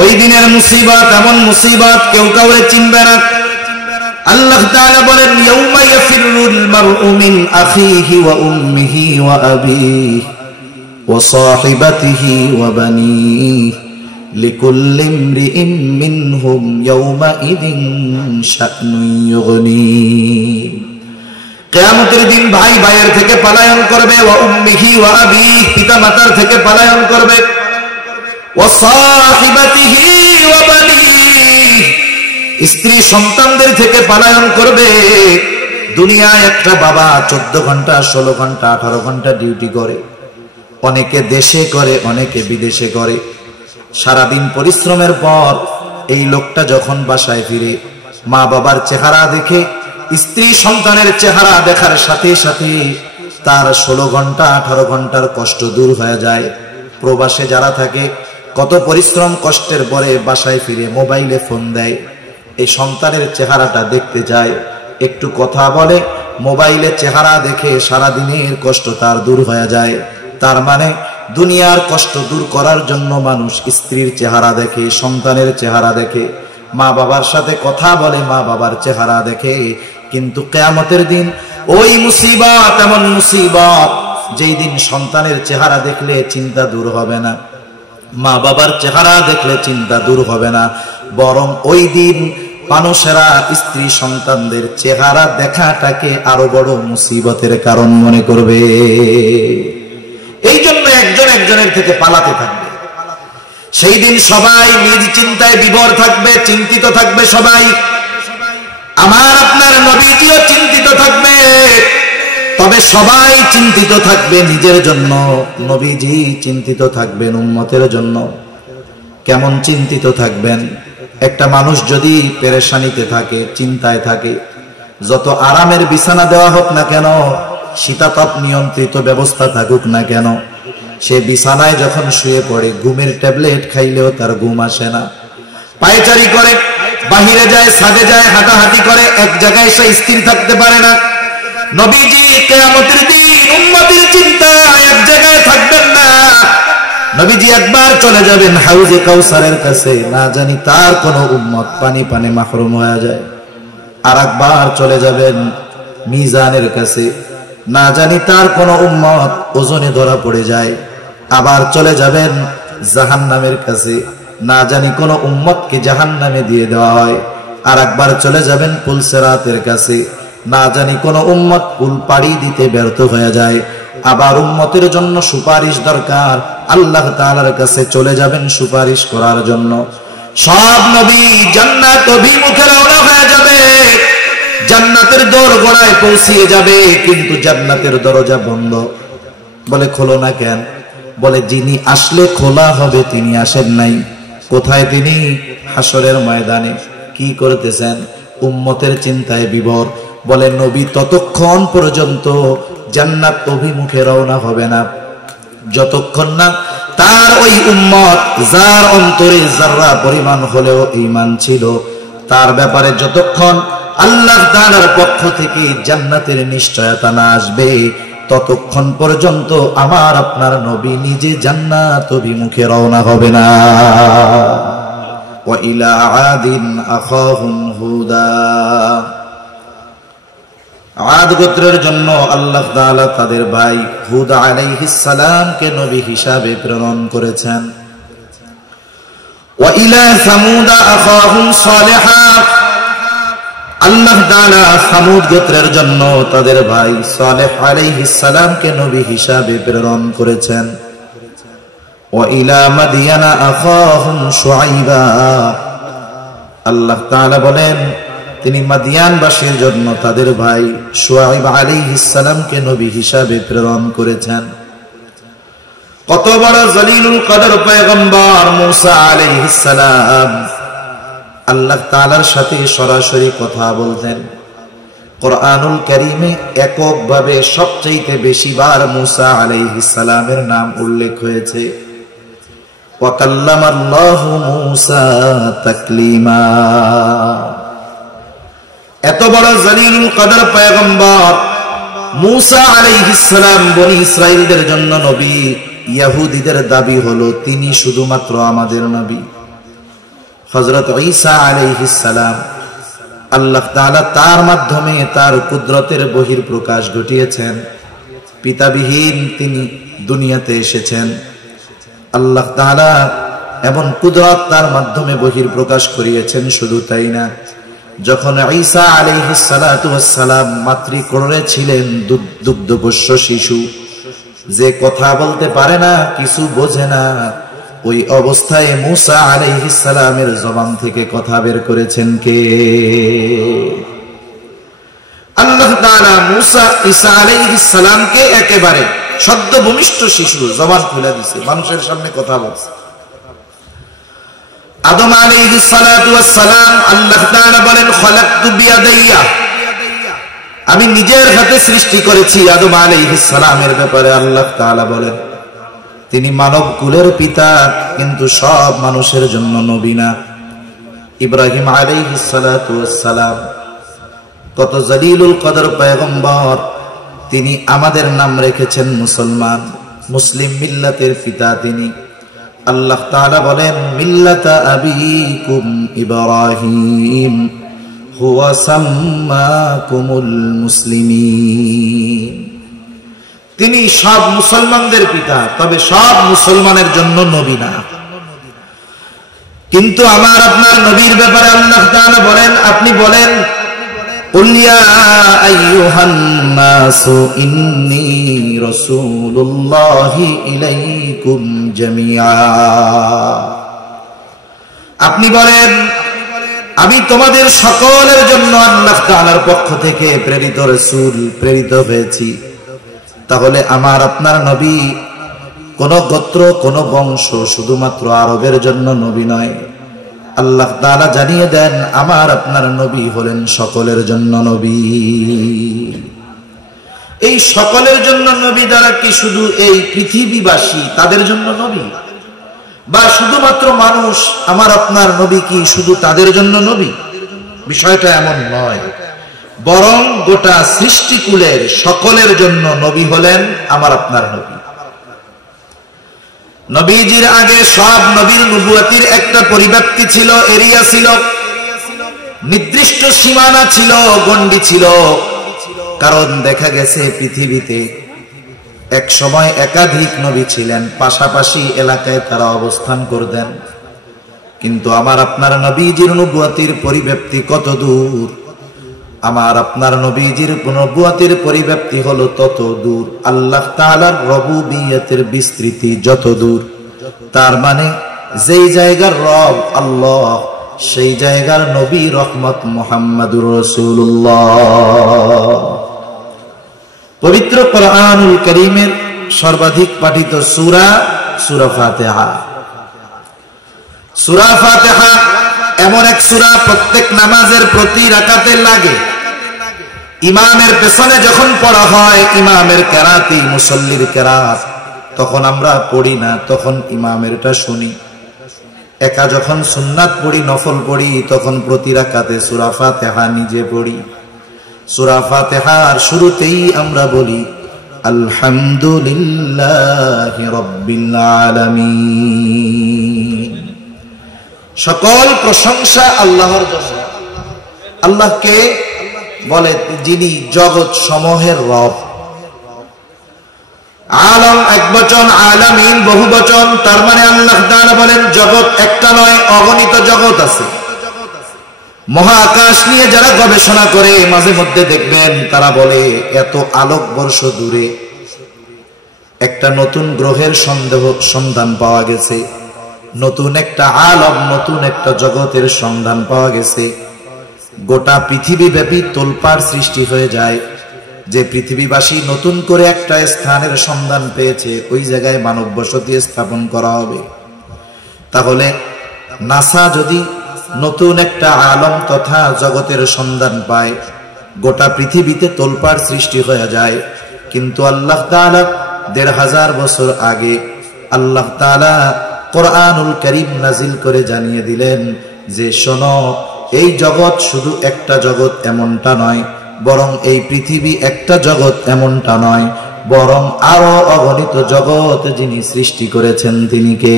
ওই দিনের মুসিবত এমন মুসিবত কেউ কাউরে চিনবে না। আল্লাহ তাআলা বলেন, ইয়াউমা ইয়াফিরুল মারউ মিন আখিহি ওয়া উম্মিহি ওয়া আবিহি ওয়া সাহিবাতিহি ওয়া বানিহি লিকুল্লি ইমরিইন মিনহুম ইয়াউমাইযিন শা'নুন ইউগনি। কিয়ামতের দিন ভাই ভাইয়ের থেকে পলায়ন করবে, ওয়া উম্মিহি ওয়া আবিহি পিতা মাতার থেকে পলায়ন করবে, ওয়া সাহিবাতিহি ওয়া বানিহি স্ত্রী সন্তানদের থেকে পলায়ন করবে। দুনিয়ায় একটা বাবা 14 ঘন্টা 16 ঘন্টা 18 ঘন্টা ডিউটি করে, অনেকে দেশে করে অনেকে বিদেশে করে। সারাদিন পরিশ্রমের পর এই লোকটা যখন বাসায় ফিরে মা বাবার চেহারা দেখে, স্ত্রী সন্তানের চেহারা দেখার সাথে সাথে তার 16 ঘন্টা 18 ঘন্টার কষ্ট দূর হয়ে যায়। প্রবাসে যারা থাকে কত পরিশ্রম কষ্টের পরে বাসায় ফিরে মোবাইলে ফোন দেয়, এই সন্তানের চেহারাটা দেখতে যায়, একটু কথা বলে, মোবাইলে চেহারা দেখে সারাদিনের কষ্ট তার দূর হয়ে যায়। তার মানে দুনিয়ার কষ্ট দূর করার জন্য মানুষ স্ত্রীর চেহারা দেখে, সন্তানের চেহারা দেখে, মা বাবার সাথে কথা বলে, মা বাবার চেহারা দেখে। কিন্তু কিয়ামতের দিন ওই মুসিবত এমন মুসিবত, যেই দিন সন্তানের চেহারা দেখলে চিন্তা দূর হবে না, মা বাবার চেহারা দেখলে চিন্তা দূর হবে না, বরং ওই দিন মানুষেরা স্ত্রী সন্তানদের চেহারা দেখাটাকে আরো বড় মুসিবতের কারণ মনে করবে। এই জন্য একজন একজনের থেকে পালাতে থাকবে। সেই দিন সবাই নিজ চিন্তায় বিভোর থাকবে, চিন্তিত থাকবে সবাই। আমার আপনার নবীজিও চিন্তিত থাকবে, তবে সবাই চিন্তিত থাকবে নিজের জন্য, নবীজি চিন্তিত থাকবেন উম্মতের জন্য। কেমন চিন্তিত থাকবেন? একটা মানুষ যদি পেরেশানিতে থাকে, চিন্তায় থাকে, যত আরামের বিছানা দেওয়া হোক না কেন, শীতাতপ নিয়ন্ত্রিত ব্যবস্থা থাকুক না কেন, সে বিছানায় যখন শুয়ে পড়ে ঘুমের ট্যাবলেট খাইলেও তার ঘুম আসে না। পায়চারি করে, বাহিরে যায়, ছাদে যায়, হাঁটাহাঁটি করে, এক জায়গায় সে স্থির থাকতে পারে না। নবীজি কিয়ামতের দিন উম্মতের চিন্তায় এক জায়গায় থাকবেন না। নবীজি একবার চলে যাবেন হাউজে কাউসারের কাছে, না জানি তার কোন উম্মত পানি পানে মাহরুম হয়ে যায়। আর একবার চলে যাবেন মিজানের কাছে, না জানি তার কোন উম্মত ওজনে ধরা পড়ে যায়। আবার চলে যাবেন জাহান্নামের কাছে, না জানি কোন উম্মতকে জাহান্নামে দিয়ে দেওয়া হয়। আর একবার চলে যাবেন পুলসিরাতের কাছে, না জানি কোন উম্মত পুল পাড়ি দিতে ব্যর্থ হয়ে যায়। আবার উম্মতের জন্য সুপারিশ দরকার, আল্লাহ তাআলার কাছে চলে যাবেন সুপারিশ করার জন্য। সব নবী জান্নাত অভিমুখে রওনা হয়ে যাবে, জান্নাতের দোরগোড়ায় পৌঁছিয়ে যাবে, কিন্তু জান্নাতের দরজা বন্ধ। বলে খোলো না কেন? বলে যিনি আসলে খোলা হবে তিনি আসেন নাই। কোথায় তিনি? হাসরের ময়দানে। কি করতেছেন? উম্মতের চিন্তায় বিভোর। বলে নবী ততক্ষণ পর্যন্ত জান্নাত অভিমুখে রওনা হবে না, যতক্ষণ না তার ওই উম্মত, যার অন্তরে যাররা পরিমাণ হলেও ঈমান ছিল, তার ব্যাপারে যতক্ষণ আল্লাহ তাআলার পক্ষ থেকে জান্নাতের নিশ্চয়তা না আসবে, ততক্ষণ পর্যন্ত আমার আপনার নবী নিজে জান্নাত অভিমুখে রওনা হবে না। ওয়া ইলা আদিন আখাহুম হুদা। আদ গোত্রের জন্য আল্লাহ তাআলা তাদের ভাই হুদ আলাইহিস সালামকে নবী হিসাবে প্রেরণ করেছেন। ওয়া ইলা সামুদ আখাহুম সালিহা। আল্লাহ তাআলা সামুদ গোত্রের জন্য তাদের ভাই সালেহ আলাইহিস সালামকে নবী হিসাবে প্রেরণ করেছেন। ওয়া ইলা মাদিয়ানা আখাহুম শুআইবা। আল্লাহ তাআলা বলেন তিনি মাদিয়ানবাসীর জন্য তাদের ভাই শুআইব আলাইহিস সালামকে নবী হিসাবে প্রেরণ করেছেন। কত বড় জলিলুল কদর পয়গম্বর মুসা আলাইহিস সালাম আল্লাহ তাআলার সাথে সরাসরি কথা বলতেন। কুরআনুল কারীমে এককভাবে সবচেয়ে বেশি বার মুসা আলাইহিস সালামের নাম উল্লেখ হয়েছে। ওয়া কাল্লামাল্লাহু মুসা তাকলিমা। এত বড় জলিলুল কদর পয়গম্বর মুসা আলাইহিস সালাম বনি ইসরাইলদের জন্য নবী। ইহুদীদের দাবি হলো তিনি শুধুমাত্র আমাদের নবী। হযরত ঈসা আলাইহিস সালাম, আল্লাহ তাআলা তার মাধ্যমে তার কুদরতের বহির প্রকাশ ঘটিয়েছেন। পিতাবিহীন তিনি দুনিয়াতে এসেছেন। আল্লাহ তাআলা এমন কুদরত তার মাধ্যমে বহির প্রকাশ করিয়েছেন। শুধু তাই না, যখন ঈসা আলাইহিস সালাতু ওয়াস সালাম মাতৃকোলে ছিলেন, দুগ্ধপোষ্য শিশু, যে কথা বলতে পারে না, কিছু বোঝে না, ওই অবস্থায় মূসা আলাইহিস সালামের জবান থেকে কথা বের করেছেন কে? আল্লাহ তাআলা মূসা ঈসা আলাইহিস সালামকে একেবারে সদ্য ভূমিষ্ঠ শিশু জবান খুলে দিয়েছে, মানুষের সামনে কথা বলছে। আদম আলাইহিস সালাতু ওয়াস সালাম, আল্লাহ তাআলা বলেন খলাকতু বিয়াদাইয়া, আমি নিজের হাতে সৃষ্টি করেছি। আদম আলাইহিস সালামের ব্যাপারে আল্লাহ তাআলা বলেন তিনি মানব কুলের পিতা, কিন্তু সব মানুষের জন্য নবী না। ইব্রাহিম আলাইহিস সালাতু ওয়াস সালাম কত জলিলুল কদর পয়গম্বর, তিনি আমাদের নাম রেখেছেন মুসলমান, মুসলিম মিল্লাতের পিতা তিনি। আল্লাহ তাআলা বলেন মিল্লাতা আবিকুম ইব্রাহিম হুয়া সাম্মাকুমুল মুসলিমিন, তিনি সব মুসলমানদের পিতা, তবে সব মুসলমানের জন্য নবী না। কিন্তু আমার আপনার নবীর ব্যাপারে আল্লাহ তাআলা বলেন, আপনি বলেন কুল ইয়া আইয়ুহান নাসু ইন্নী রাসূলুল্লাহি ইলাইকুম জামিআ, আপনি বলেন আমি তোমাদের সকলের জন্য আল্লাহ তাআলার পক্ষ থেকে প্রেরিত রাসূল, প্রেরিত হয়েছি। তাহলে আমার আপনার নবী কোন গোত্র, কোন বংশ, শুধুমাত্র আরবের জন্য নবী নয়। আল্লাহ তাআলা জানিয়ে দেন আমার আপনার নবী হলেন সকলের জন্য নবী। এই সকলের জন্য নবী দ্বারা কি শুধু এই পৃথিবীবাসী তাদের জন্য নবী, বা শুধুমাত্র মানুষ আমার আপনার নবী কি শুধু তাদের জন্য নবী? বিষয়টা এমন নয়, বরং গোটা সৃষ্টিকুলের সকলের জন্য নবী হলেন আমার আপনার নবী। নবীজির আগে সব নবীর নবুয়তির একটা পরিব্যাপ্তি ছিল, এরিয়া ছিল, নির্দিষ্ট সীমানা ছিল, গণ্ডি ছিল। কারণ দেখা গেছে পৃথিবীতে এক সময় একাধিক নবী ছিলেন, পাশাপাশি এলাকায় তারা অবস্থান করতেন। কিন্তু আমার আপনার নবীজির নবুয়তির পরিব্যাপ্তি কত দূর, আমার আপনার নবীজির নবুয়তের পরিব্যাপ্তি হলো তত দূর। আল্লাহ তাআলার রবুবিয়তের বিস্তৃতি যত দূর, তার মানে যেই জায়গার রব আল্লাহ, সেই জায়গার নবী রহমত মুহাম্মাদুর রাসূলুল্লাহ। পবিত্র কোরআনুল কারীমের সর্বাধিক পাঠিত সূরা সূরা ফাতিহা। সূরা ফাতিহা এমন এক সূরা প্রত্যেক নামাজের প্রতি রাকাতে লাগে। ইমামের পেছনে যখন পড়া হয়, ইমামের কেরাতি, মুসল্লির কেরাত, তখন আমরা পড়ি না, তখন ইমামেরটা শুনি। একা যখন সুন্নাত পড়ি, নফল পড়ি, তখন প্রতি রাকাতে সূরা ফাতিহা নিজে পড়ি। সূরা ফাতিহার শুরুতেই আমরা বলি আলহামদুলিল্লাহি রাব্বিল আলামিন, সকল প্রশংসা আল্লাহর জন্য। আল্লাহকে বলে যিনি জগৎ সমূহের রব। আলম এক বচন, আলামিন বহু বচন, তার মানে আল্লাহ তাআলা বলেন জগৎ একটা নয়, অগণিত জগৎ আছে। মহাকাশ নিয়ে যারা গবেষণা করে মাঝে মধ্যে দেখবেন তারা বলে এত আলোক বর্ষ দূরে একটা নতুন গ্রহের সন্ধান পাওয়া গেছে, নতুন একটা আলম, নতুন একটা জগতের সন্ধান পাওয়া গেছে। গোটা পৃথিবী ব্যাপী তোলপাড় সৃষ্টি হয়ে যায় যে পৃথিবীবাসী নতুন করে একটা স্থানের সন্ধান পেয়েছে, ওই জায়গায় মানব বসতি স্থাপন করা হবে। তাহলে নাসা যদি নতুন একটা আলম তথা জগতের সন্ধান পায়, গোটা পৃথিবীতে তোলপাড় সৃষ্টি হয়ে যায়। কিন্তু আল্লাহ তাআলা ১৫০০ বছর আগে আল্লাহ তাআলা কোরআনুল কারীম নাজিল করে জানিয়ে দিলেন যে শোনো, এই জগৎ শুধু একটা জগৎ এমনটা নয়, বরং এই পৃথিবী একটা জগৎ এমনটা নয়, বরং আরো অগণিত জগৎ যিনি সৃষ্টি করেছেন তিনি কে?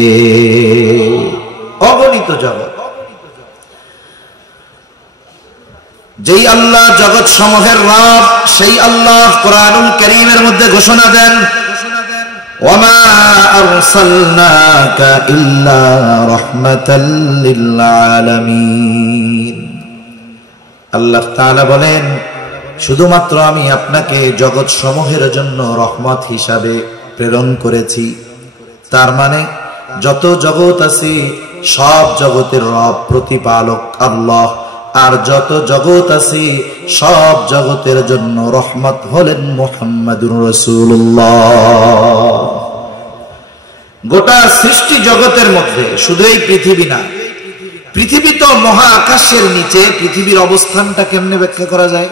অগণিত জগৎ। যেই আল্লাহ জগৎ সমূহের রব, সেই আল্লাহ কোরআনুল কারীমের মধ্যে ঘোষণা দেন, ওয়ামা আরসালনাকা ইল্লা রাহমাতাল লিল আলামিন। আল্লাহ তাআলা বলেন, শুধুমাত্র আমি আপনাকে জগৎ সমূহের জন্য রহমত হিসাবে প্রেরণ করেছি। তার মানে যত জগৎ আছে সব জগতের রব প্রতিপালক আল্লাহ, আর যত জগৎ আছে সব জগতের জন্য রহমত হলেন মুহাম্মাদুর রাসূলুল্লাহ। গোটা সৃষ্টি জগতের মধ্যে শুধু এই পৃথিবী না, পৃথিবী তো মহাকাশের নিচে, পৃথিবীর অবস্থানটা কেমনে ব্যাখ্যা করা যায়?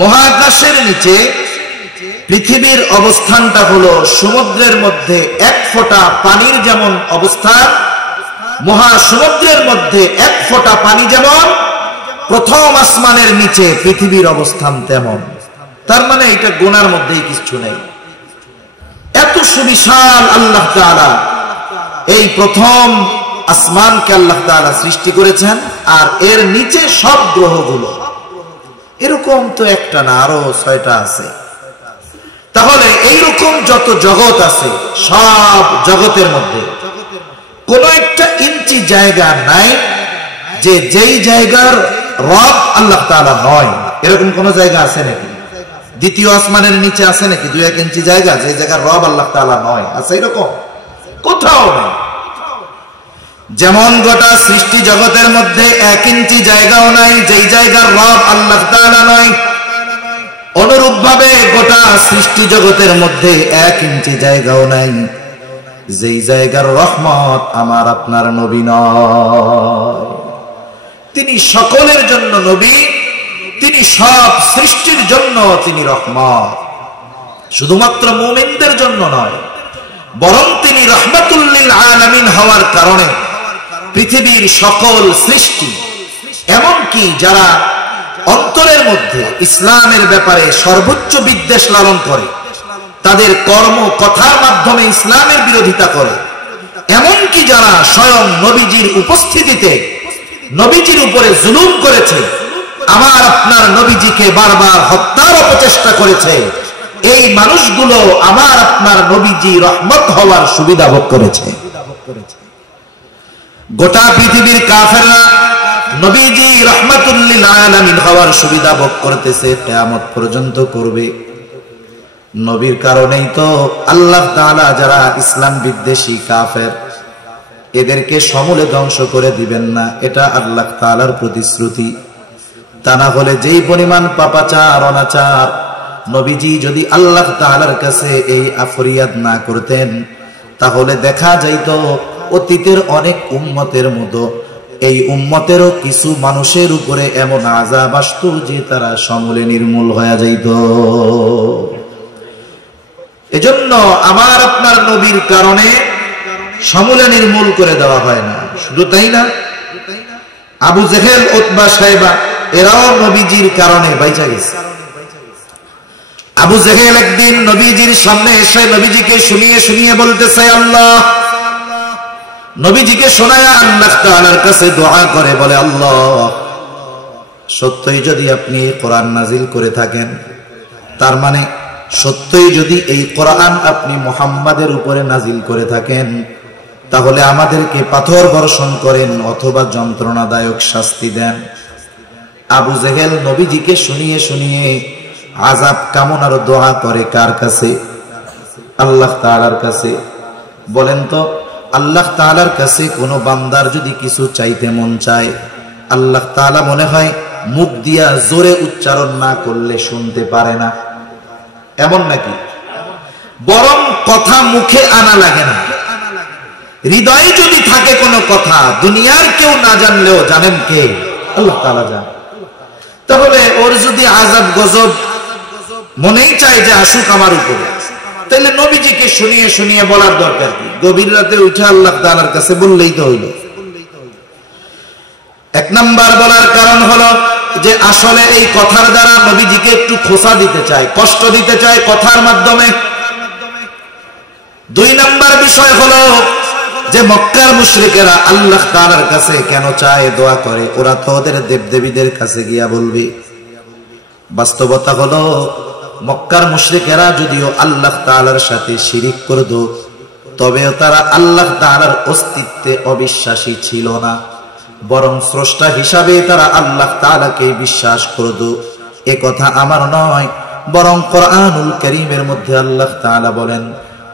মহাকাশের নিচে পৃথিবীর অবস্থানটা হলো সমুদ্রের মধ্যে এক ফোঁটা পানির যেমন অবস্থান, মহাসমুদ্রের মধ্যে এক ফোঁটা পানি যেমন, প্রথম আসমানের নিচে পৃথিবীর অবস্থান তেমন। তার মানে এটা গোনার মধ্যেই কিছু নেই। এত সুবিশাল আল্লাহ তাআলা এই প্রথম আসমানকে আল্লাহ তাআলা সৃষ্টি করেছেন, আর এর নিচে সব গ্রহগুলো। এরকম তো একটা না, আরো 6টা আছে। তাহলে এইরকম যত জগৎ আছে সব জগতের মধ্যে কোন একটা ইঞ্চি জায়গা নাই যে যেই জায়গার রব আল্লাহ তাআলা নয়। এরকম কোন জায়গা আছে নাকি? দ্বিতীয় আসমানের নিচে আছে নাকি 2-1 ইঞ্চি জায়গা যে জায়গার রব আল্লাহ তাআলা নয়? আছে এরকম? কোথাও নেই। যেমন গোটা সৃষ্টি জগতের মধ্যে 1 ইঞ্চি জায়গাও নাই যেই জায়গার রব আল্লাহ তাআলা নয়, অনুরূপ ভাবে গোটা সৃষ্টি জগতের মধ্যে 1 ইঞ্চি জায়গাও নাই যেই জায়গার রহমত আমার আপনার নবী নয়। তিনি সকলের জন্য নবী, তিনি সব সৃষ্টির জন্য তিনি রহমত, শুধুমাত্র মুমিনদের জন্য নয়, বরং তিনি রাহমাতুল লিল আলামিন হওয়ার কারণে পৃথিবীর সকল সৃষ্টি, এমনকি যারা অন্তরের মধ্যে ইসলামের ব্যাপারে সর্বোচ্চ বিদ্বেষ লালন করে, তাদের কর্ম কথার মাধ্যমে ইসলামের বিরোধিতা করে, এমনকি যারা স্বয়ং নবীজির উপস্থিতিতে নবীজির উপরে জুলুম করেছে, আমার আপনার নবীজিকে বারবার হত্যার অপচেষ্টা করেছে, এই মানুষগুলো আমার আপনার নবীজি রহমত হওয়ার সুবিধা ভোগ করেছে। গোটা পৃথিবীর কাফেররা নবীজি রাহমাতুল লিল আলামিন হওয়ার সুবিধা ভোগ করতেছে, কিয়ামত পর্যন্ত করবে। নবীর কারণেই তো আল্লাহ তাআলা যারা ইসলাম বিদ্বেষী কাফের, এদেরকে সমূলে ধ্বংস করে দিবেন না, এটা আল্লাহ তাআলার প্রতিশ্রুতি। তা না হলে যেই পরিমাণ পাপাচার অনাচার, নবীজি যদি আল্লাহ তাআলার কাছে এই ফরিয়াদ না করতেন, তাহলে দেখা যাইত অতীতের অনেক উম্মতের মতো এই উম্মতেরও কিছু মানুষের উপরে এমন আযাব আসতো যে তারা সমূলে নির্মূল হয়ে যাইত। এজন্য আমার আপনার নবীর কারণে সমূলে নির্মূল করে দেওয়া হয় না। শুধু তাই না, আবু জেহেল, উতবা, শাইবা এরাও নবীজির কারণে বাইচা গেছে। আবু জেহেল একদিন নবীজির সামনে এসে নবীজিকে শুনিয়ে শুনিয়ে বলতেছে আল্লাহ, নবীজিকে শোনায়া আল্লাহ তাআলার কাছে দোয়া করে বলে, আল্লাহ সত্যই যদি আপনি কোরআন নাজিল করে থাকেন, তার মানে সত্যই যদি এই কোরআন আপনি মুহাম্মাদের উপরে নাজিল করে থাকেন, তাহলে আমাদেরকে পাথর বর্ষণ করেন অথবা যন্ত্রণাদায়ক শাস্তি দেন। আবু জেহেল নবীজিকে শুনিয়ে শুনিয়ে আযাব কামনার দোয়া করে কার কাছে? আল্লাহ তাআলার কাছে। বলেন তো, আল্লাহ তাআলার কাছে কোনো বান্দার যদি কিছু চাইতে মন চায়, আল্লাহ তাআলা মনে হয় মুখ দিয়া জোরে উচ্চারণ না করলে শুনতে পারে না, এমন নাকি? বরং কথা মুখে আনা লাগে না, হৃদয়ে যদি থাকে কোনো কথা, দুনিয়ার কেউ না জানলেও জানেন কে? আল্লাহ তাআলা জানেন। তাহলে ওর যদি আযাব গজব মনেই চায় যে আসুক আমার উপরে, তাহলে নবীজিকে শুনিয়ে শুনিয়ে বলার দরকার কি? গভীর রাতে উঠে আল্লাহ তাআলার কাছে বললেই তো হইল। 1 নাম্বার বলার কারণ হলো যে আসলে এই কথার দ্বারা নবীজিকে একটু খোঁচা দিতে চায়, কষ্ট দিতে চায় কথার মাধ্যমে। 2 নাম্বার বিষয় হলো যে মক্কার মুশরিকেরা আল্লাহ তাআলার কাছে কেন চায়, দোয়া করে? ওরা তো ওদের দেবদেবীদের কাছে গিয়া বলবে। বাস্তবতা হলো মক্কার মুশরিকেরা যদিও আল্লাহ তাআলার সাথে শিরিক করত, তবেও তারা আল্লাহ তাআলার অস্তিত্বে অবিশ্বাসী ছিল না, বরং স্রষ্টা হিসাবে তারা আল্লাহ তাআলাকে বিশ্বাস করত। এ কথা আমার নয়, বরং কোরআনুল কারীমের মধ্যে আল্লাহ তাআলা বলেন,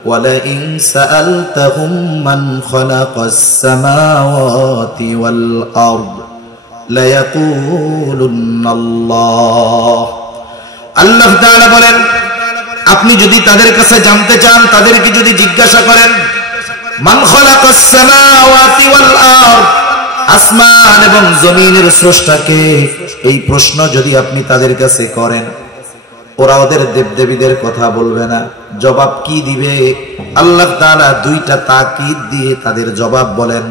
ওয়ালাইন সাআলতাহুম মান খালাকাস সামাওয়াতি ওয়াল আরদ লায়াকুলুন্নাল্লাহ। আল্লাহ তাআলা বলেন, আপনি যদি তাদের কাছে জানতে চান, তাদেরকে যদি জিজ্ঞাসা করেন, মান খালাকাস সামাওয়াতি ওয়াল আরদ, আসমান এবং জমিনের স্রষ্টাকে, এই প্রশ্ন যদি আপনি তাদের কাছে করেন, ওরা ওদের দেবদেবীদের কথা বলবে না। জবাব কি দিবে? আল্লাহ তাআলা দুইটা তাকিদ দিয়ে তাদের জবাব বলেন।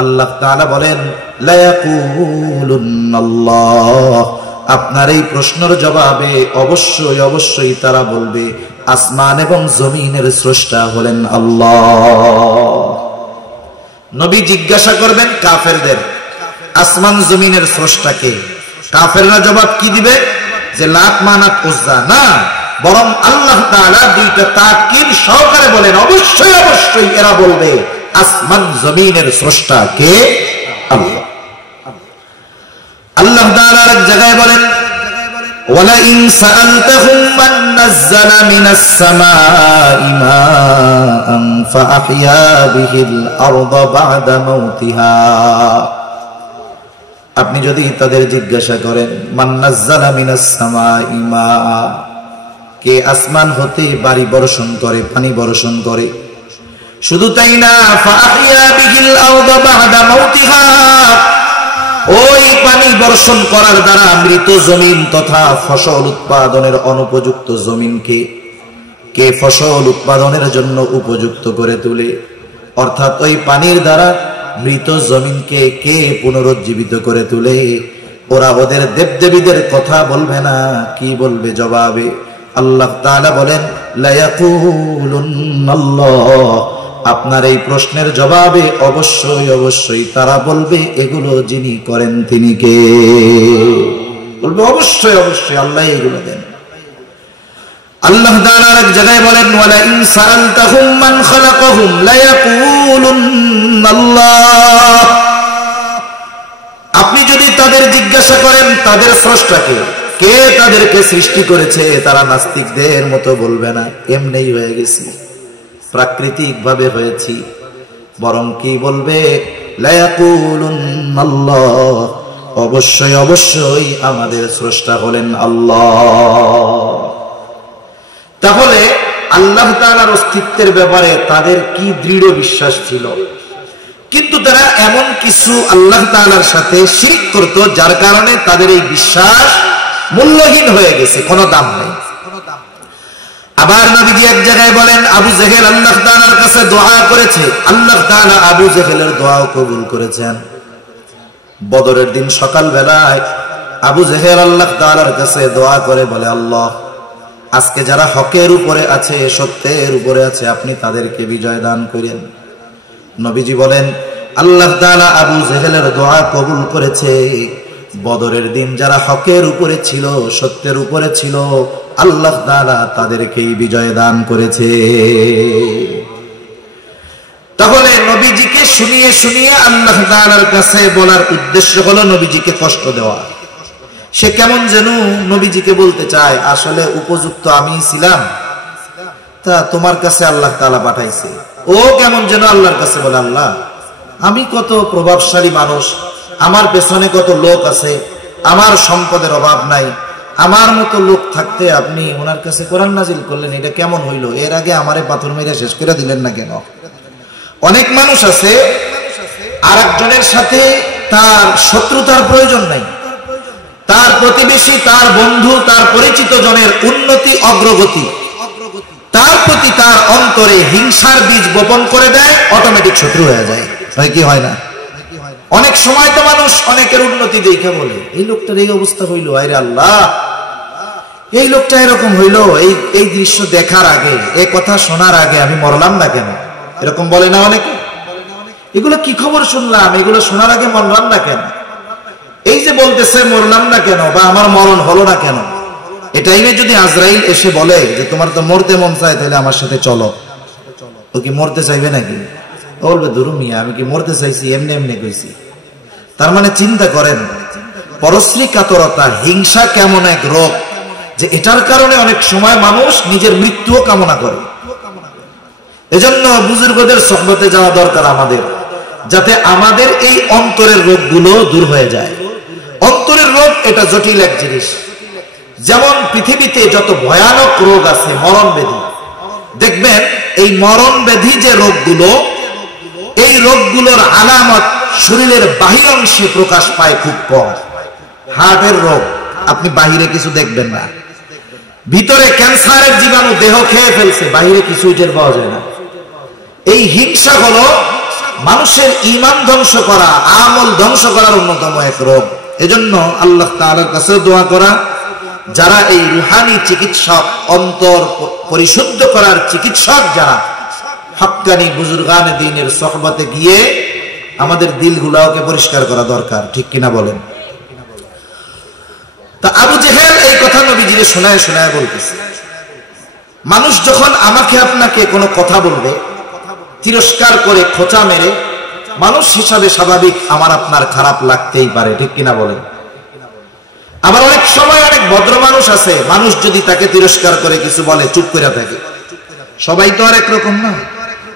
আল্লাহ তাআলা বলেন, লায়াকুলুন্নাল্লাহ, আপনার এই প্রশ্নের জবাবে অবশ্যই অবশ্যই তারা বলবে আসমান এবং জমিনের স্রষ্টা হলেন আল্লাহ। নবী জিজ্ঞাসা করবেন কাফেরদের, আসমান জমিনের স্রষ্টাকে। কাফেররা জবাব কি দিবে? যে লাত মানাত উজ্জা না, বরং আল্লাহ তাআলা দুইটা তাকিদ সহকারে বলেন অবশ্যই অবশ্যই এরা বলবে আসমান জমিনের স্রষ্টা কে? আল্লাহ। আল্লাহ তাআলা এক জায়গায় বলেন, ওয়ালাইন সাআলতাহুম মান নাযালা মিনাস সামাই মাআন ফাআহইয়া বিহিল আরদা বা'দা মাউতিহা। আপনি যদি তাদের জিজ্ঞাসা করেন, মান নাযালা মিনাস সামাই মা, কে আসমান হতে বাড়ি বর্ষণ করে, পানি বর্ষণ করে? শুধু তাই না, ফাআহইয়া বিহিল আরদা বা'দা মাউতিহা, ওই পানি বর্ষণ করার দ্বারা মৃত জমিন তথা ফসল উৎপাদনের অনুপযুক্ত জমিনকে কে ফসল উৎপাদনের জন্য উপযুক্ত করে তোলে? অর্থাৎ ওই পানির দ্বারা মৃত জমিনকে কে পুনরুজ্জীবিত করে তোলে? ওরা ওদের দেবদেবীদের কথা বলবে না, কি বলবে জবাবে? আল্লাহ তাআলা বলেন, লায়াকুলুন্নাল্লাহ, আপনার এই প্রশ্নের জবাবে অবশ্যই অবশ্যই তারা বলবে এগুলো যিনি করেন তিনি কে? বলবে অবশ্যই অবশ্যই আল্লাহ এগুলো দেন। আল্লাহ তাআলা এক জায়গায় বলেন, ওয়ালাইন সাআলতাহুম মান খালাকাহুম লায়াকুলুন্নাল্লাহ, আপনি যদি তাদের জিজ্ঞাসা করেন তাদের স্রষ্টাকে, কে তাদেরকে সৃষ্টি করেছে, তারা নাস্তিকদের মতো বলবে না এমনিই হয়ে গেছি, প্রাকৃতিক ভাবে হয়েছি, বরং কি বলবে? লায়াকুলুন্নাল্লাহ, অবশ্যই অবশ্যই আমাদের স্রষ্টা হলেন আল্লাহ। তাহলে আল্লাহ তাআলার অস্তিত্বের ব্যাপারে তাদের কি দৃঢ় বিশ্বাস ছিল, কিন্তু তারা এমন কিছু আল্লাহ তাআলার সাথে শিরক করত যার কারণে তাদের এই বিশ্বাস মূল্যহীন হয়ে গেছে, কোনো দাম নেই। আবার নবীজি এক জায়গায় বলেন, আবু জেহেল আল্লাহ তাআলার কাছে দোয়া করেছে, আল্লাহ তাআলা আবু জেহেলের দোয়াও কবুল করেছেন। বদরের দিন সকাল বেলায় আবু জেহেল আল্লাহ তাআলার কাছে দোয়া করে বলে, আল্লাহ, আজকে যারা হকের উপরে আছে, সত্যের উপরে আছে, আপনি তাদেরকে বিজয় দান করেন। নবীজি বলেন, আল্লাহ তাআলা আবু জেহেলের দোয়া কবুল করেছে। বদরের দিন যারা হকের উপরে ছিল, সত্যের উপরে ছিল, আল্লাহ তাআলা তাদেরকেই বিজয় দান করেছে। তাহলে নবীজিকে শুনিয়ে শুনিয়ে আল্লাহ তাআলার কাছে বলার উদ্দেশ্য হলো নবীজিকে কষ্ট দেওয়া। সে কেমন যেন নবীজিকে বলতে চায়, আসলে উপযুক্ত আমি ছিলাম, তা তোমার কাছে আল্লাহ তাআলা পাঠাইছে। ও কেমন যেন আল্লাহর কাছে বলে, আল্লাহ, আমি কত প্রভাবশালী মানুষ, আমার পেছনে কত লোক আছে, আমার সম্পদের অভাব নাই, আমার মতো লোক থাকতে আপনি ওনার কাছে কোরআন নাজিল করলেন, এটা কেমন হইল? এর আগে আমারে পাথর মেরে শেষ করে দিলেন না কেন? অনেক মানুষ আছে আরেকজনের সাথে তার শত্রুতার প্রয়োজন নাই, তার প্রতিবেশী, তার বন্ধু, তার পরিচিত জনের উন্নতি অগ্রগতি, তার প্রতি তার অন্তরে হিংসার বীজ বপন করে দেয়, অটোমেটিক শত্রু হয়ে যায়। হয় কি হয় না? অনেক সময় তো মানুষ অনেকের উন্নতি দেখে বলে, এই লোকটার এই অবস্থা হইলো, আরে আল্লাহ, এই লোকটা এরকম হইলো, এই দৃশ্য দেখার আগে, এই কথা শোনার আগে আমি মরলাম না কেন? এরকম বলে না অনেকে? এগুলো কি খবর শুনলাম? এগুলো শোনার আগে মরলাম না কেন? এই যে বলতেছে মরলাম না কেন বা আমার মরণ হলো না কেন, এই টাইমে যদি আজরাইল এসে বলে যে তোমার তো মরতে মন চায়, তাহলে আমার সাথে চলো, ও কি মরতে চাইবে নাকি? ও বলবে দুরু মিয়া, আমি কি মরতে চাইছি? এমনি এমনি কইছি। তার মানে চিন্তা করেন পরশ্রী কাতরতা, হিংসা কেমন এক রোগ যে এটার কারণে অনেক সময় মানুষ নিজের মৃত্যুও কামনা করে। এজন্য বুজুর্গদের সোহবতে যাওয়া দরকার আমাদের, যাতে আমাদের এই অন্তরের রোগগুলো দূর হয়ে যায়। অন্তরের রোগ এটা জটিল এক জিনিস। যেমন পৃথিবীতে যত ভয়ানক রোগ আছে, মরণ ব্যাধি, দেখবেন এই মরণ ব্যাধি যে রোগগুলো, এই রোগগুলোর আলামত শরীরের বাহির অংশে প্রকাশ পায় খুব কম। হার্টের রোগ আপনি বাহিরে কিছু দেখবেন না, ভিতরে ক্যান্সারের জীবাণু দেহ খেয়ে ফেলছে, বাহিরে কিছু টের পাওয়া যায় না। এই হিংসা হলো মানুষের ঈমান ধ্বংস করা, আমল ধ্বংস করার অন্যতম এক রোগ। এজন্য আল্লাহ তাআলার কাছে দোয়া করা, যারা এই রুহানি চিকিৎসক, অন্তর পরিশুদ্ধ করার চিকিৎসক, যারা হক্কানি বুজুর্গানে দ্বীনের সোহবতে গিয়ে আমাদের দিলগুলোকে পরিষ্কার করা দরকার, ঠিক কিনা বলেন? তা আবু জেহেল এই কথা নবীজিকে শোনায় শোনায় বলতেছে, মানুষ যখন আমাকে আপনাকে কোনো কথা বলবে, তিরস্কার করে খোঁচা মেরে, মানুষ হিসাবে স্বাভাবিক আমার আপনার খারাপ লাগতেই পারে, ঠিক কিনা বলেন? আবার অনেক সময় অনেক ভদ্র মানুষ আছে, মানুষ যদি তাকে তিরস্কার করে কিছু বলে চুপ করে থাকে। সবাই তো আর একরকম না।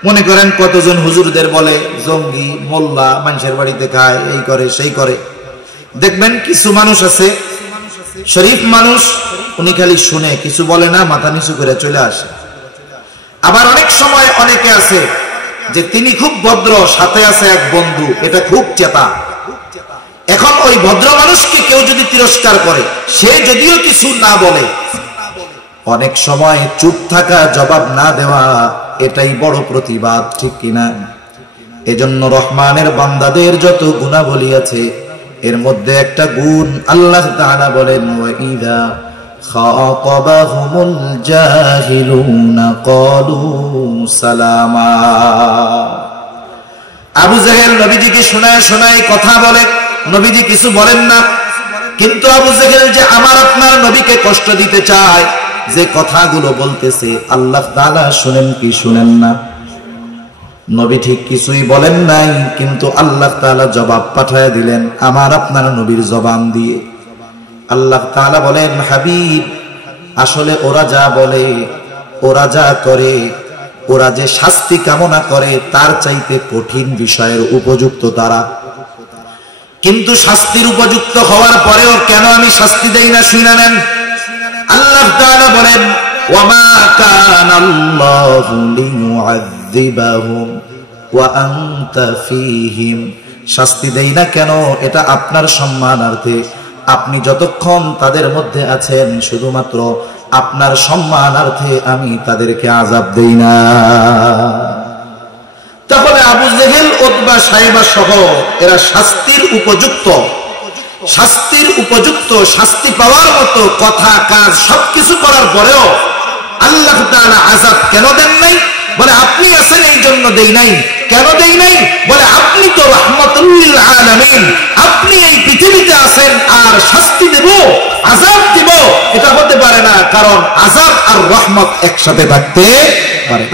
মনে করেন কতজন হুজুরদের বলে জঙ্গি, মোল্লা, মানুষের বাড়িতে খায়, এই করে সেই করে। দেখবেন কিছু মানুষ আছে শরীফ মানুষ, উনি খালি শুনে, কিছু বলে না, মাথা নিচু করে চলে আসে। আবার অনেক সময় অনেকে আছে যে তিনি খুব ভদ্র, সাথে আছে এক বন্ধু, এটা খুব চেতা। এখন ওই ভদ্র মানুষকে কেউ যদি তিরস্কার করে, সে যদিও কিছু না বলে, অনেক সময় চুপ থাকা, জবাব না দেওয়া, এটাই বড় প্রতিবাদ, ঠিক কিনা? এজন্য রহমানের বান্দাদের যত গুণাবলী আছে, এর মধ্যে একটা গুণ আল্লাহ তাআলা বলেন, ওয়াইদা খাতাবাহুমুল জাহিলুনা ক্বালু সালামা। আবু জেহেল নবীজিকে শোনায় শোনায় কথা বলে, নবীজি কিছু বলেন না। কিন্তু আবু জেহেল যে আমার আপনার নবীকে কষ্ট দিতে চায়, যে কথাগুলো বলতেছে, আল্লাহ তাআলা শুনেন কি শুনেন না? নবী ঠিক কিছুই বলেন নাই, কিন্তু আল্লাহ তাআলা জবাব পাঠায় দিলেন আমার আপনার নবীর জবান দিয়ে। আল্লাহ তাআলা বলেন, হাবিব, আসলে ওরা যা বলে, ওরা যা করে, ওরা যে শাস্তি কামনা করে, তার চাইতে কঠিন বিষয়ের উপযুক্ত তারা। কিন্তু শাস্তির উপযুক্ত হওয়ার পরেও কেন আমি শাস্তি দেই না, শুনে নেন। আল্লাহ তাআলা বলেন, ওয়ামা কানাল্লাহু লিয়ুআযযিবাহুম ওয়া আনতা ফীহিম। শাস্তি দেই না কেন? এটা আপনার সম্মানার্থে। আপনি যতক্ষণ তাদের মধ্যে আছেন, শুধুমাত্র আপনার সম্মানার্থে আমি তাদেরকে আযাব দেই না। তাহলে আবু জেহেল, উতবা, সাইবা সহ এরা শাস্তির উপযুক্ত, শাস্তির উপযুক্ত, শাস্তি পাওয়ার মতো কথা, কাজ সবকিছু করার পরেও আল্লাহ তাআলা আযাব কেন দেন নাই? বলে আপনি আছেন এই জন্য দেই নাই। কেন দেই নাই? বলে আপনি তো রাহমাতুল লিল আলামিন, আপনি এই পৃথিবীতে আছেন, আর শাস্তি দেব, আযাব দেব, এটা হতে পারে না, কারণ আযাব আর রহমত একসাথে থাকতে পারে।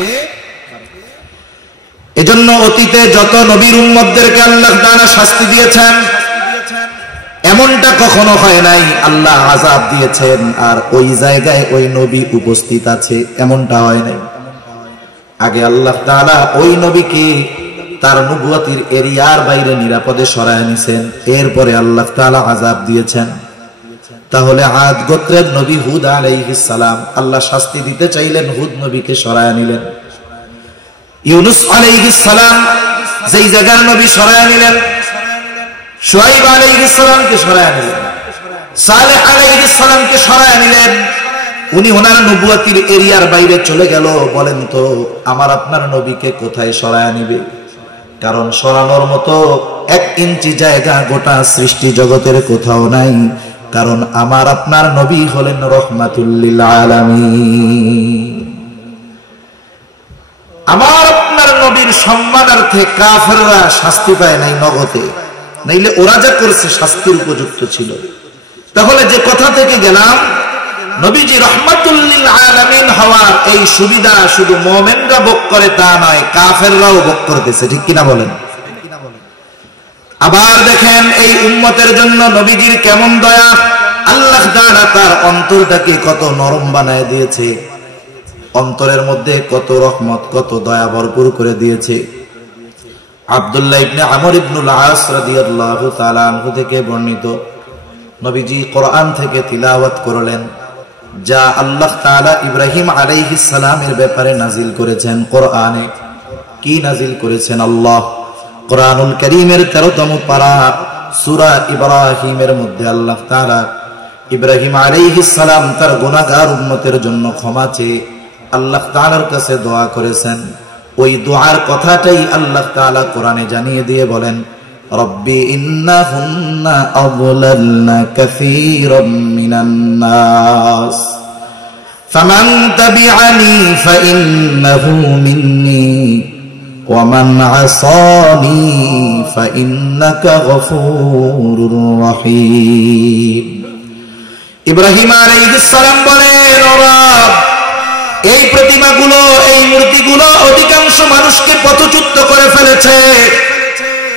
এজন্য অতীতে যত নবীর উম্মতদেরকে আল্লাহ তাআলা শাস্তি দিয়েছেন, এমনটা কখনো হয় নাই আল্লাহ আযাব দিয়েছেন আর ওই জায়গায় ওই নবী উপস্থিত আছে, এমনটা হয় নাই। আগে আল্লাহ তাআলা ওই নবীকে তার নবুয়তির এরিয়ার বাইরে নিরাপদে সরায় নিয়েছেন, এরপরে আল্লাহ তাআলা আযাব দিয়েছেন। তাহলে আদ গোত্রের নবী হুদ আলাইহিস সালাম, আল্লাহ শাস্তি দিতে চাইলেন, হুদ নবীকে সরায় নিলেন। ইউনূস আলাইহিস সালাম যেই জায়গার নবী সরায় নিলেন, শুআয়ব আলাইহিস সালামকে সরায় নিলেন, সালেহ আলাইহিস সালামকে সরায় নিলেন। উনি ওনার নবুয়তির এরিয়ার বাইরে চলে গেল। বলেন তো আমার আপনার নবীকে কোথায় সরায় নিবে? কারণ সরানোর মতো 1 ইঞ্চি জায়গা গোটা সৃষ্টি জগতের কোথাও নাই। কারণ আমার আপনার নবী হলেন রাহমাতুল লিল আলামিন। আমার আপনার নবীর সম্মানার্থে কাফেররা শাস্তি পায় নাই নগদে, নাইলে ওরা যা করছে শাস্তির উপযুক্ত ছিল। তাহলে যে কথা থেকে গেলাম, নবীজি রাহমাতুল লিল আলামিন হওয়ার এই সুবিধা শুধু মুমিনরা ভোগ করে তা নয়, কাফেররাও ভোগ করতেছে, ঠিক কিনা বলেন? আবার দেখেন এই উম্মতের জন্য নবীজির কেমন দয়া, আল্লাহ তাআলা তার অন্তরটাকে কত নরম বানায় দিয়েছে, অন্তরের মধ্যে কত রহমত কত দয়া ভরপুর করে দিয়েছে। আব্দুল্লাহ ইবনে আমর ইবনুল আস রাদিয়াল্লাহু তাআলা আনহু থেকে বর্ণিত, নবীজি কোরআন থেকে তিলাওয়াত করলেন যা আল্লাহ তাআলা ইব্রাহিম আলাইহিস সালামের ব্যাপারে নাজিল করেছেন। কোরআনে কি নাজিল করেছেন? আল্লাহ কোরআনুল কারীমের 13তম পারা সূরা ইব্রাহিমের মধ্যে আল্লাহ তাআলা ইব্রাহিম আলাইহিস সালাম তার গুনাহগার উম্মতের জন্য ক্ষমা চেয়ে আল্লাহ তাআলার কাছে দোয়া করেছেন। ওই দোয়ার কথাটাই আল্লাহ তাআলা কোরআনে জানিয়ে দিয়ে বলেন, রব্বি ইন্নাহুন্না আযলালনা কাসীরাম মিনান নাস ফামান তাবিআনি ফাইন্নাহু মিন্নী ওয়া মান আসানি ফাইন্নাকা গফুরুর রহিম। ইব্রাহিম আলাইহিস সালাম বলেন, ও রব, এই প্রতিমাগুলো এই মূর্তিগুলো অধিকাংশ মানুষকে পথচ্যুত করে ফেলেছে।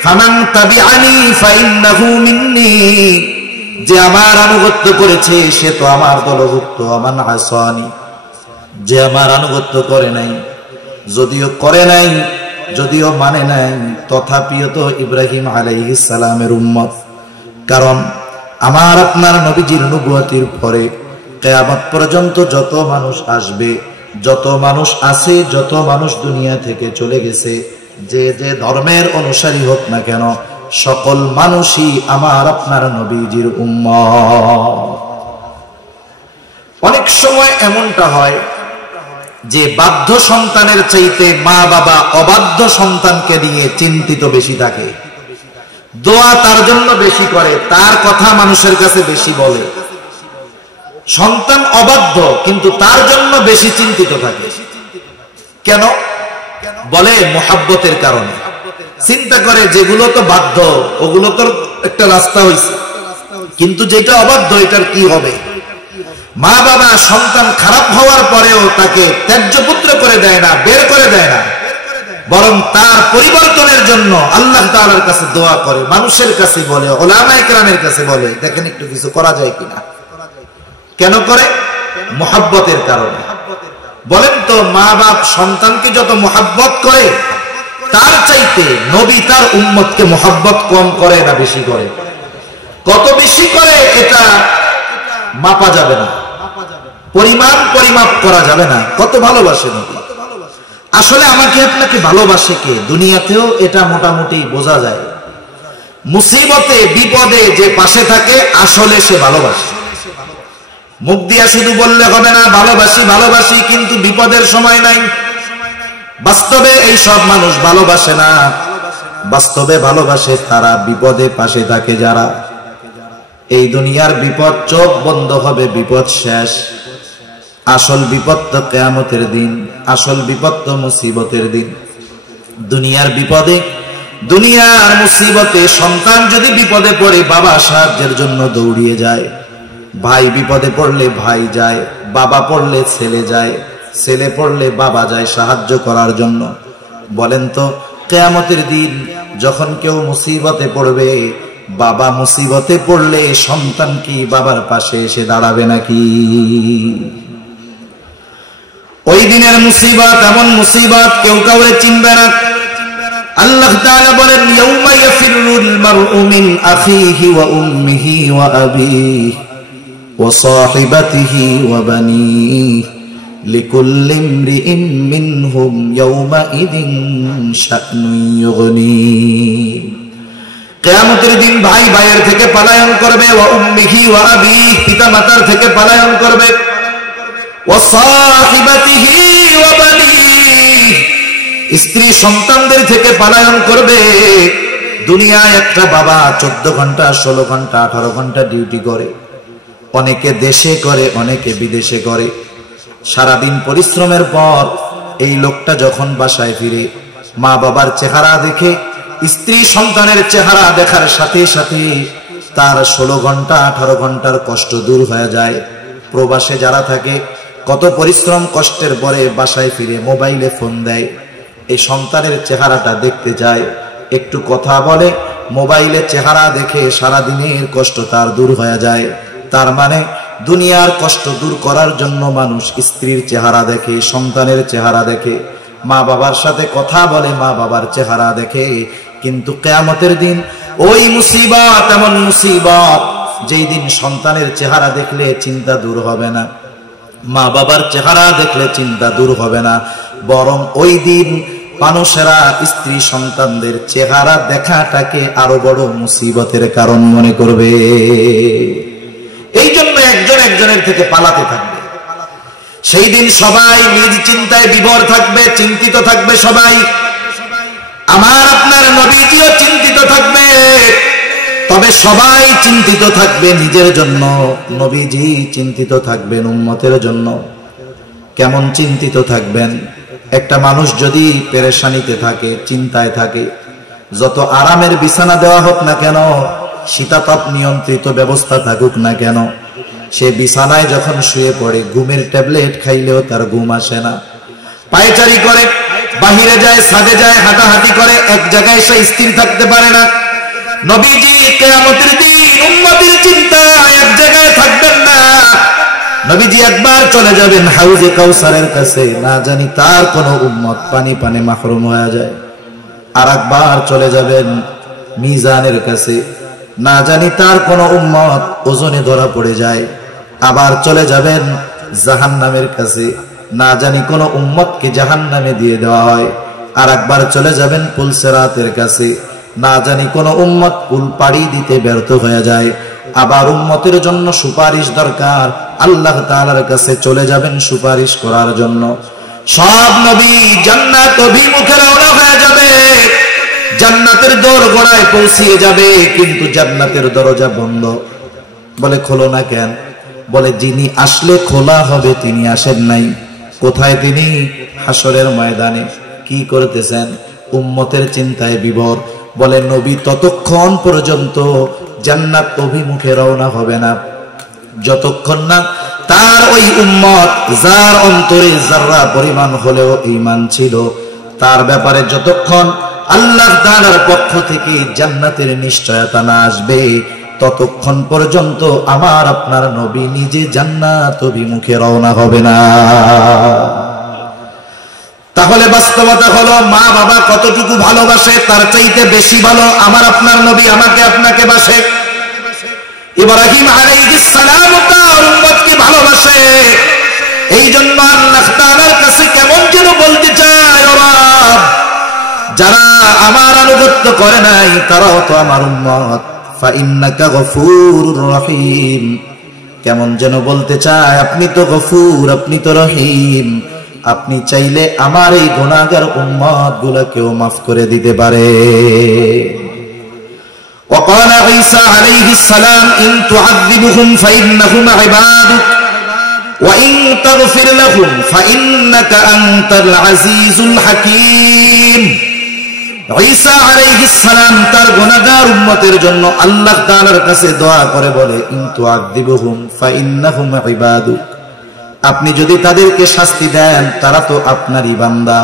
ফামান তাবিআনি ফাইন্নাহু মিন্নী, যে আমার আনুগত্য করেছে সে তো আমার দলভুক্ত। আমান আসানি, যে আমার আনুগত্য করে নাই, যদিও করে নাই, যদিও মানে নাই, তথাপিও তো ইব্রাহিম আলাইহিস সালামের উম্মত। কারণ আমার আপনার নবীজির নবুয়তির পরে কিয়ামত পর্যন্ত যত মানুষ আসবে, যত মানুষ আছে, যত মানুষ দুনিয়া থেকে চলে গেছে, যে যে ধর্মের অনুসারী হোক না কেন, সকল মানুষই আমার আপনার নবীজির উম্মত। অনেক সময় এমনটা হয় যে বাধ্য সন্তানের চাইতে মা বাবা অবাধ্য সন্তানকে নিয়ে চিন্তিত বেশি থাকে, দোয়া তার জন্য বেশি করে, তার কথা মানুষের কাছে বেশি বলে। সন্তান অবাধ্য কিন্তু তার জন্য বেশি চিন্তিত থাকে। কেন? বলে মুহাব্বতের কারণে। চিন্তা করে যেগুলো তো বাধ্য ওগুলো তো একটা রাস্তা হইছে, কিন্তু যেটা অবাধ্য এটার কি হবে? মা বাবা সন্তান খারাপ হওয়ার পরেও তাকে ত্যায্য পুত্র করে দেয় না, বের করে দেয় না, বরং তার পরিবর্তনের জন্য আল্লাহ তাআলার কাছে দোয়া করে, মানুষের কাছে বলে, উলামায়ে কেরামের কাছে বলে, দেখেন একটু কিছু করা যায় কিনা। কেন করে? মুহাব্বতের কারণে। বলেন তো, মা বাপ সন্তানকে যত মুহাব্বত করে তার চাইতে নবী তার উম্মতকে মুহাব্বত কম করে না বেশি করে? কত বেশি করে এটা মাপা যাবে না, পরিমাপ করা যাবে না। কত ভালোবাসে নবী। আসলে আমাকে আপনাকে ভালোবাসে কে? দুনিয়াতেও এটা মোটামুটি বোঝা যায়। মুসিবতে বিপদে যে পাশে থাকে আসলে সে ভালোবাসে। মুখ দিয়া শুধু বললে হবে না ভালোবাসি ভালোবাসি, কিন্তু বিপদের সময় নাই। বাস্তবে এই সব মানুষ ভালোবাসে না। বাস্তবে ভালোবাসে তারা বিপদে পাশে থাকে যারা। এই দুনিয়ার বিপদ চোখ বন্ধ হবে, বিপদ শেষ। আসল বিপদ তো কিয়ামতের দিন, আসল বিপদ তো মুসিবতের দিন। দুনিয়ার বিপদে, দুনিয়ার মুসিবতে সন্তান যদি বিপদে পড়ে বাবা সাহায্যের জন্য দৌড়িয়ে যায়, ভাই বিপদে পড়লে ভাই যায়, বাবা পড়লে ছেলে যায়, ছেলে পড়লে বাবা যায় সাহায্য করার জন্য। বলেন তো, কিয়ামতের দিন যখন কেউ মুসিবতে পড়বে, বাবা মুসিবতে পড়লে সন্তান কি বাবার পাশে এসে দাঁড়াবে নাকি? ওই দিনের মুসিবত এমন মুসিবত কেউ কাউরে চিনবে না। আল্লাহ তাআলা বলেন, ইয়াউমা ইয়াফিরুল মারউ মিন আখিহি ওয়া উম্মিহি ওয়া আবিহি ওয়া সাহিবাতিহি ওয়া বানিহি লিকুল্লি ইমরিইন মিনহুম ইয়াউমা ইযিন শা'নুন ইউগনি। কিয়ামতের দিন ভাই ভাইয়ের থেকে পলায়ন করবে, ওয়া উম্মিহি ওয়া আবিহি, পিতা মাতার থেকে পলায়ন করবে, ওয়া সাহিবাতিহি ওয়া বানিহি, স্ত্রী সন্তানদের থেকে পলায়ন করবে। দুনিয়ায় একটা বাবা 14 ঘন্টা 16 ঘন্টা 18 ঘন্টা ডিউটি করে, অনেকে দেশে করে অনেকে বিদেশে করে। সারাদিন পরিশ্রমের পর এই লোকটা যখন বাসায় ফিরে, মা বাবার চেহারা দেখে, স্ত্রী সন্তানের চেহারা দেখার সাথে সাথে তার 16 ঘন্টা 18 ঘন্টার কষ্ট দূর হয়ে যায়। প্রবাসে যারা থাকে কত পরিশ্রম কষ্টের পরে বাসায় ফিরে মোবাইলে ফোন দেয়, এই সন্তানের চেহারাটা দেখতে যায়, একটু কথা বলে, মোবাইলে চেহারা দেখে সারা দিনের কষ্ট তার দূর হয়ে যায়। তার মানে দুনিয়ার কষ্ট দূর করার জন্য মানুষ স্ত্রীর চেহারা দেখে, সন্তানের চেহারা দেখে, মা বাবার সাথে কথা বলে, মা বাবার চেহারা দেখে। কিন্তু কিয়ামতের দিন ওই মুসিবত, এমন মুসিবত যেই দিন সন্তানের চেহারা দেখলে চিন্তা দূর হবে না, মা বাবার চেহারা দেখলে চিন্তা দূর হবে না, বরং ওই দিন মানুষেরা স্ত্রী সন্তানদের চেহারা দেখাটাকে আরো বড় মুসিবতের কারণ মনে করবে। এই জন্য একজন একজনের থেকে পালাতে থাকবে। সেই দিন সবাই নিজ চিন্তায় বিভোর থাকবে, চিন্তিত থাকবে সবাই। আমার আপনার নবীজিও চিন্তিত থাকবে, তবে সবাই চিন্তিত থাকবে নিজের জন্য, নবীজি চিন্তিত থাকবেন উম্মতের জন্য। কেমন চিন্তিত থাকবেন? একটা মানুষ যদি পেরেশানিতে থাকে, চিন্তায় থাকে, যত আরামের বিছানা দেওয়া হোক না কেন, শীতাতপ নিয়ন্ত্রিত ব্যবস্থা থাকুক না কেন, সে বিছানায় যখন শুয়ে পড়ে ঘুমের ট্যাবলেট খাইলেও তার ঘুম আসে না। পায়চারি করে, বাহিরে যায়, ছাদে যায়, হাঁটাহাঁটি করে, এক জায়গায় সে স্থির থাকতে পারে না। নবীজি কিয়ামতের দিন উম্মতের চিন্তায় এক জায়গায় থাকবেন না। নবীজি একবার চলে যাবেন হাউজে কাউসারের কাছে, না জানি তার কোন উম্মত পানি পানে মাহরুম হয়ে যায়। আর একবার চলে যাবেন মিজানের কাছে, না জানি তার কোন উম্মত ওজনে ধরা পড়ে যায়। আবার চলে যাবেন জাহান্নামের কাছে, না জানি কোন উম্মতকে জাহান্নামে দিয়ে দেওয়া হয়। আর একবার চলে যাবেন পুলসেরাতের কাছে, না জানি কোন উম্মত পুল পাড়ি দিতে ব্যর্থ হয়ে যায়। আবার উম্মতের জন্য সুপারিশ দরকার, আল্লাহ তাআলার কাছে চলে যাবেন সুপারিশ করার জন্য। সব নবী জান্নাত অভিমুখে রওনা হয়ে যাবে, জান্নাতের দোরগোড়ায় পৌঁছিয়ে যাবে, কিন্তু জান্নাতের দরজা বন্ধ। বলে খোলো না কেন? বলে যিনি আসলে খোলা হবে তিনি আসেন নাই। কোথায় তিনি? হাসরের ময়দানে। কি করতেছেন? উম্মতের চিন্তায় বিভোর। বলে নবী ততক্ষণ পর্যন্ত জান্নাত অভিমুখে রওনা হবে না, যতক্ষণ না তার ওই উম্মত, যার অন্তরে যাররা পরিমাণ হলেও ঈমান ছিল, তার ব্যাপারে যতক্ষণ আল্লাহ তাআলার পক্ষ থেকে জান্নাতের নিশ্চয়তা না আসবে, ততক্ষণ পর্যন্ত আমার আপনার নবী নিজে জান্নাত অভিমুখে রওনা হবে না। তাহলে বাস্তবতা হলো মা বাবা কতটুকু ভালোবাসে, তার চাইতে বেশি ভালো আমার আপনার নবী আমাকে আপনাকে বাসে। ইব্রাহিম আলাইহিস সালাম তার উম্মতকে ভালোবাসে। এই জন্য আল্লাহ তাআলার কাছে কেমন যেন বলতে চায়, ও রব, যারা আমার আনুগত্য করে নাই তারাও তো আমার উম্মত, ফা ইন্নাকা গফুরুর রহিম। কেমন যেন বলতে চায়, আপনি তো গফুর, আপনি তো রহিম, আপনি চাইলে আমার এই গুনাহগার উম্মত গুলোকেও মাফ করে দিতে পারে। وقال عيسى عليه السلام إن تعذبهم فإنهم عبادك وإن تغفر لهم فإنك أنت العزيز الحكيم। ঈসা আলাইহিস সালাম তার গুনাহগার উম্মতের জন্য আল্লাহ তাআলার কাছে দোয়া করে বলে, ইন তুআযিবুহুম ফাইন্নাহুম ইবাদুক, আপনি যদি তাদেরকে শাস্তি দেন তারা তো আপনারই বান্দা,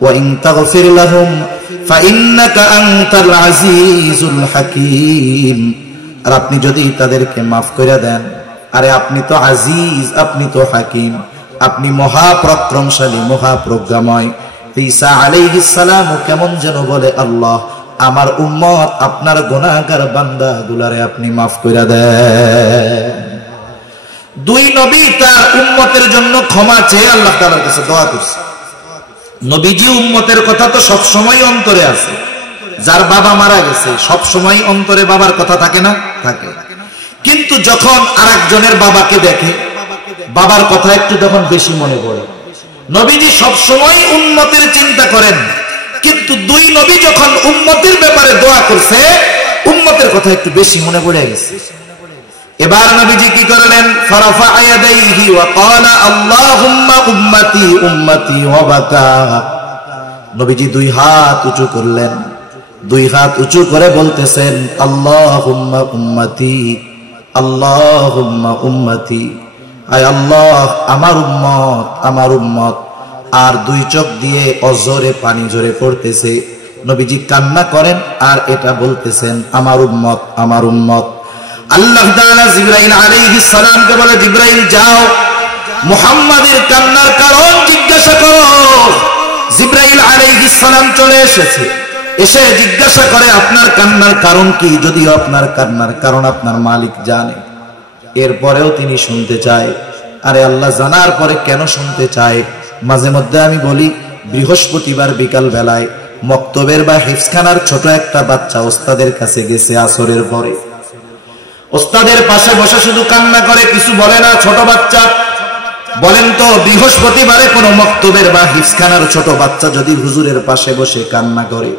ওয়া ইন তাগফির লাহুম ফাইন্নাকা আনতাল আজিজুল হাকীম, আর আপনি যদি তাদেরকে মাফ করে দেন, আরে আপনি তো আজিজ, আপনি তো হাকিম, আপনি মহাপরাক্রমশালী, মহাপ্রজ্ঞাময়। ঈসা আলাইহিস সালাম কেমন যেন বলে, আল্লাহ আমার উম্মত আপনার গুনাহগার বান্দাগুলারে আপনি মাফ করে দেন। দুই নবী তার উম্মতের জন্য ক্ষমা চেয়ে আল্লাহ তাআলার কাছে দোয়া করছে। নবীজি উম্মতের কথা তো সব সময় অন্তরে আছে। যার বাবা মারা গেছে সব সময় অন্তরে বাবার কথা থাকে না? থাকে। কিন্তু যখন আরেকজনের বাবাকে দেখে বাবার কথা একটু তখন বেশি মনে পড়ে। নবীজি সব সময় উম্মতের চিন্তা করেন, কিন্তু দুই নবী যখন উম্মতের ব্যাপারে দোয়া করছে উম্মতের কথা একটু বেশি মনে পড়ে গেছে। এবার নবীজি কি করলেন? ফারাফা ইয়াদাইহি ওয়া ক্বালা আল্লাহুম্মা উম্মতি উম্মতি ওয়া বাকা। নবীজি দুই হাত উঁচু করলেন, দুই হাত উঁচু করে বলতেছেন আল্লাহুম্মা উম্মতি, আল্লাহুম্মা উম্মতি, আয় আল্লাহ আমার উম্মত, আমার উম্মত। আর দুই চোখ দিয়ে অজরে পানি ঝরে পড়তেছে। নবীজি কান্না করেন আর এটা বলতেছেন আমার উম্মত, আমার উম্মত। আল্লাহ তাআলা জিবরাইল আলাইহিস সালামকে বলে, জিবরাইল যাও মুহাম্মাদের কান্নার কারণ জিজ্ঞাসা করো। জিবরাইল আলাইহিস সালাম চলে এসেছে, এসে জিজ্ঞাসা করে আপনার কান্নার কারণ কি? যদিও আপনার কান্নার কারণ আপনার মালিক জানে, এরপরেও তিনি শুনতে চায়। আরে আল্লাহ জানার পরে কেন শুনতে চায়? মাঝে মধ্যে আমি বলি, বৃহস্পতিবার বিকাল বেলায় মক্তবের বা হিফজখানার ছোট একটা বাচ্চা ওস্তাদের কাছে গেছে আসরের পরে, ওস্তাদের পাশে বসে শুধু কান্না করে, কিছু বলে না। ছোট বাচ্চা, বলেন তো বৃহস্পতিবারে কোন মক্তবের বা হিফজখানার ছোট বাচ্চা যদি হুজুরের পাশে বসে কান্না করে,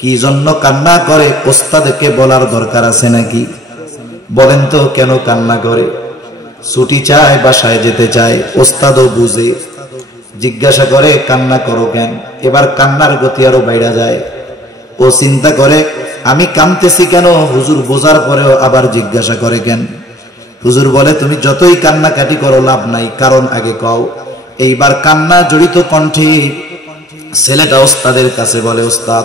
কি জন্য কান্না করে? ওস্তাদকে বলার দরকার আছে নাকি? বলেন তো কেন কান্না করে? ছুটি চায়, বাসায় যেতে চায়, ওস্তাদও বুঝে, জিজ্ঞাসা করে কান্না করো কেন? এবার কান্নার গতি আরো বাইরে যায়। ও চিন্তা করে আমি কাঁদতেছি কেন? হুজুর বোঝার পরেও আবার জিজ্ঞাসা করে কেন? হুজুর বলে তুমি যতই কান্নাকাটি করো লাভ নাই, কারণ আগে কও। এইবার কান্না জড়িত কণ্ঠে ছেলেটা ওস্তাদের কাছে বলে, ওস্তাদ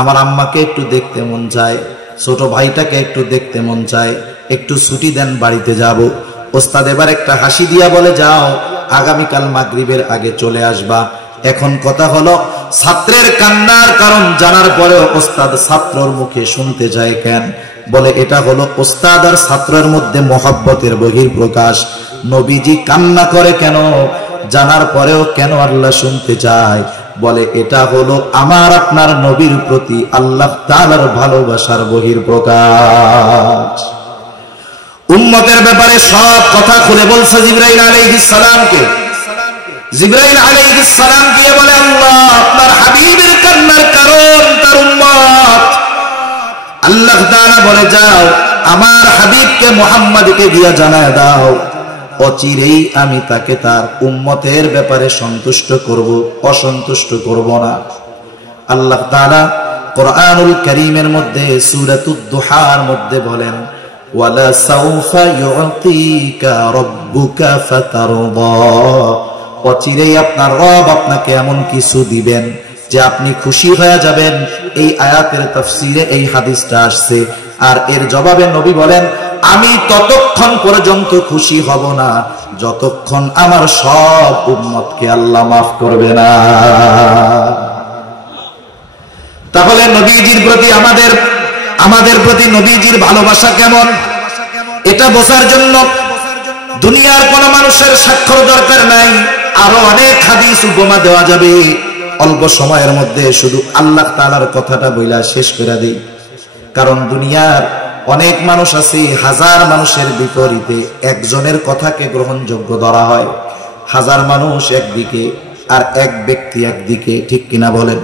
আমার আম্মাকে একটু দেখতে মন চায়, ছোট ভাইটাকে একটু দেখতে মন চায়, একটু ছুটি দেন, বাড়িতে যাব। ওস্তাদ এবার একটা হাসি দিয়া বলে, যাও আগামীকাল মাগরিবের আগে চলে আসবা। এখন কথা হলো, ছাত্রের কান্নার কারণ জানার পরেও ওস্তাদ ছাত্রর মুখে শুনতে চায় কেন? বলে এটা হলো ওস্তাদ আর ছাত্রের মধ্যে মহব্বতের বহিঃপ্রকাশ। নবীজি কান্না করে কেন জানার পরেও কেন আল্লাহ শুনতে চায়? বলে এটা হলো আমার আপনার নবীর প্রতি আল্লাহ তাআলার ভালোবাসার বহিঃপ্রকাশ। উম্মতের ব্যাপারে সব কথা খুলে বলছে জিবরাইল আলাইহিস সালামকে। জিবরাইল আলাইহিস সালাম গিয়ে বলে, আল্লাহ আপনার হাবিবের কান্নার কারণ তার উম্মত। আল্লাহ তাআলা বলে, যাও আমার হাবিবকে মুহাম্মদকে দিয়া জানায় দাও, অচিরেই আমি তাকে তার উম্মতের ব্যাপারে সন্তুষ্ট করব, অসন্তুষ্ট করব না। আল্লাহ তাআলা কোরআনুল কারীমের মধ্যে সূরাতুদ দুহার মধ্যে বলেন, ওয়ালা সাউফা ইউতিকা রাব্বুকা ফাতারদা, অচিরেই আপনার রব আপনাকে এমন কিছু দিবেন যে আপনি খুশি হয়ে যাবেন। এই আয়াতের তাফসীরে এই হাদিসটা আসছে। আর এর জবাবে নবী বলেন, আমি ততক্ষণ পর্যন্ত খুশি হব না যতক্ষণ আমার সব উম্মতকে আল্লাহ মাফ করবে না। তাহলে নবীজির প্রতি আমাদের প্রতি নবীজির ভালোবাসা কেমন, এটা বোঝার জন্য দুনিয়ার কোন মানুষের স্বাক্ষর দরকার নাই। আরো অনেক হাদিস উপমা দেওয়া যাবে, অল্প সময়ের মধ্যে শুধু আল্লাহ তাআলার কথাটা বইলা শেষ করে দিই। কারণ দুনিয়ার অনেক মানুষ আছে, হাজার মানুষের বিপরীতে একজনের কথাকে গ্রহণযোগ্য ধরা হয়। হাজার মানুষ একদিকে আর এক ব্যক্তি একদিকে, ঠিক কিনা বলেন?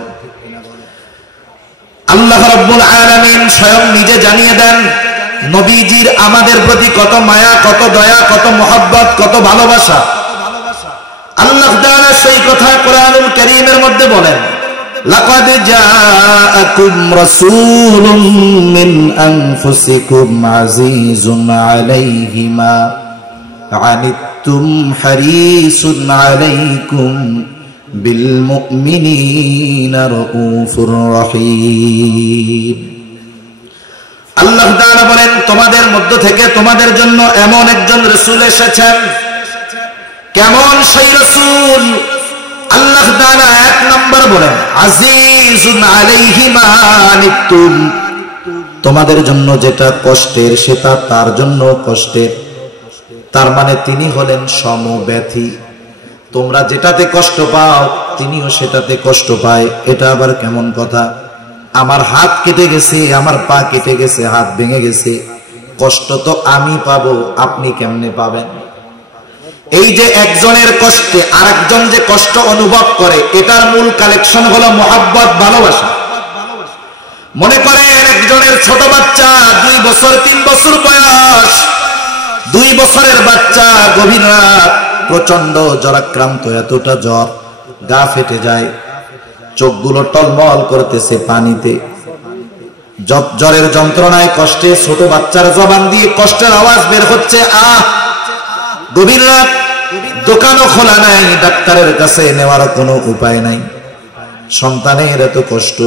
আল্লাহ রাব্বুল আলামিন স্বয়ং নিজে জানিয়ে দেন নবীজির আমাদের প্রতি কত মায়া, কত দয়া, কত মহব্বত, কত ভালোবাসা। আল্লাহ তাআলা সেই কথা কোরআনুল কারীমের মধ্যে বলেন, লাকাদ জাআকুম রাসূলুম মিন আনফুসিকুম আজিজুন আলাইহি মা আনিতুম হারিসুন আলাইকুম বিল মুমিনিনা রাউফুর রহিম। আল্লাহ তাআলা বলেন, তোমাদের মধ্য থেকে তোমাদের জন্য এমন একজন রাসূল এসেছেন। কেমন সেই রাসূল? আল্লাহ তাআলা এক নাম্বার বলেন, আজিজুন আলাইহি মা আনিতুম, তোমাদের জন্য যেটা কষ্টের সেটা তার জন্য কষ্টের। তার মানে তিনি হলেন সমব্যথী। তোমরা যেটাতে কষ্ট পাও তিনিও সেটাতে কষ্ট পায়। এটা আবার কেমন কথা? আমার হাত কেটে গেছে, আমার পা কেটে গেছে, হাত ভেঙে গেছে, কষ্ট তো আমি পাবো, আপনি কেমনে পাবেন? এই যে একজনের কষ্টে আরেকজন যে কষ্ট অনুভব করে, এটার মূল কালেকশন হলো মহব্বত, ভালোবাসা। মনে করেন একজনের ছোট বাচ্চা 2 বছর 3 বছর বয়স, 2 বছরের বাচ্চা গভীর রাত প্রচন্ড জ্বরাক্রান্ত, এতটা জ্বর গা ফেটে যায়, চোখগুলো টলমল করতেছে পানিতে, জ্বরের যন্ত্রণায় কষ্টে ছোট বাচ্চার জবান দিয়ে কষ্টের আওয়াজ বের হচ্ছে। গভীর রাত, দোকানও খোলা নাই, ডাক্তারের কাছে নেওয়ার কোনো উপায় নাই। সন্তানের এত কষ্ট,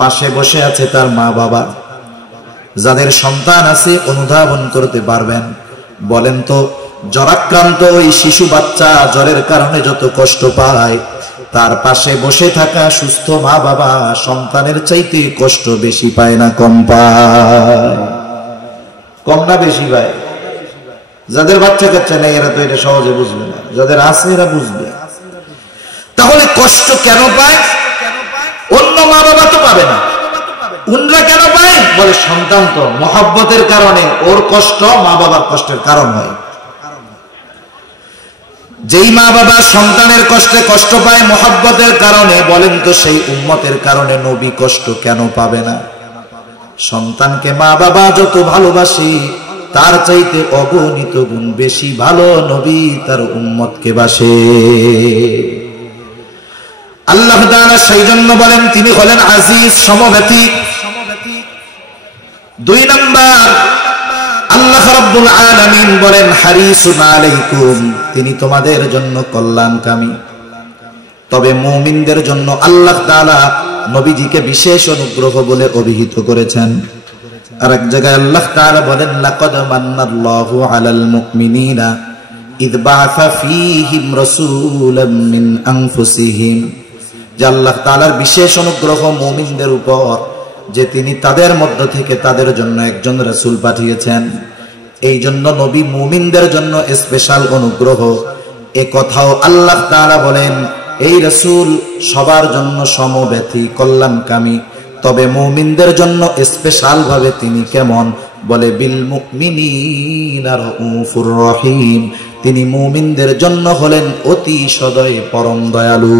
পাশে বসে আছে তার মা বাবা। যাদের সন্তান আছে অনুধাবন করতে পারবেন। বলেন তো, জ্বরাক্রান্ত ওই শিশু বাচ্চা জ্বরের কারণে যত কষ্ট পায়, তার পাশে বসে থাকা সুস্থ মা বাবা সন্তানের চাইতে কষ্ট বেশি পায় না কম পায়? কম না বেশি পায়? যাদের বাচ্চা কাচ্চা নেই এরা তো এটা সহজে বুঝবে না, যাদের আছে এরা বুঝবে। তাহলে কষ্ট কেন পায়? অন্য মা বাবা তো পাবে না, উনরা কেন পায়? বলে সন্তান তো মহব্বতের কারণে, ওর কষ্ট মা বাবার কষ্টের কারণ হয়। যেই মা বাবা সন্তানের কষ্টে কষ্ট পায় মহব্বতের কারণে, বলেন তো সেই উম্মতের কারণে নবী কষ্ট কেন পাবে না? সন্তানকে মা বাবা যত ভালোবাসে, তার চাইতে অগণিত গুণ বেশি ভালো নবী তার উম্মতকে বাসে। আল্লাহ তাআলা সেই জন্য বলেন তিনি হলেন আজিজ, সমব্যথী। 2 নাম্বার, আল্লাহ রাব্বুল আলামিন বলেন হারিসুন আলাইকুম, তিনি তোমাদের জন্য কল্যাণকামী। তবে মুমিনদের জন্য আল্লাহ তাআলা নবীজিকে বিশেষ অনুগ্রহ বলে অভিহিত করেছেন। আর এক জায়গায় আল্লাহ তাআলা বলেন লাকাদ মান্নাল্লাহু আলাল মুমিনিনা ইয বাআসা ফীহিম রাসূলাম মিন আনফুসিহিম, যে আল্লাহ তাআলার বিশেষ অনুগ্রহ মুমিনদের উপর যে তিনি তাদের মধ্য থেকে তাদের জন্য একজন রাসূল পাঠিয়েছেন। এই জন্য নবী মুমিনদের জন্য স্পেশাল অনুগ্রহ। এ কথাও আল্লাহ তাআলা বলেন এই রাসূল সবার জন্য সমব্যথী, কল্যাণকামী। তবে মুমিনদের জন্য স্পেশাল ভাবে তিনি কেমন? বলে বিল মুমিনিনা রাউফুর রহিম, তিনি মুমিনদের জন্য হলেন অতি সদয় পরম দয়ালু।